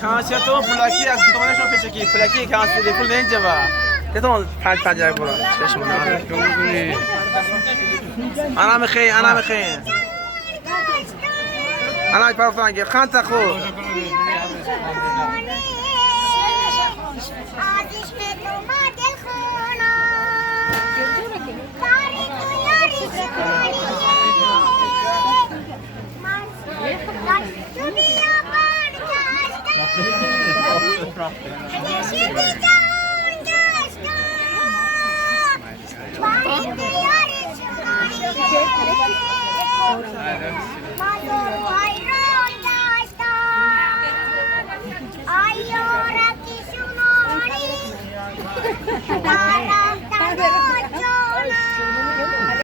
خانسیتون فلکی از تومنشون پیش کی فلکی خانسی فل اینجا با تتون پنجره برو چشم انا مخي انا پرفانگی خان تخو Mother,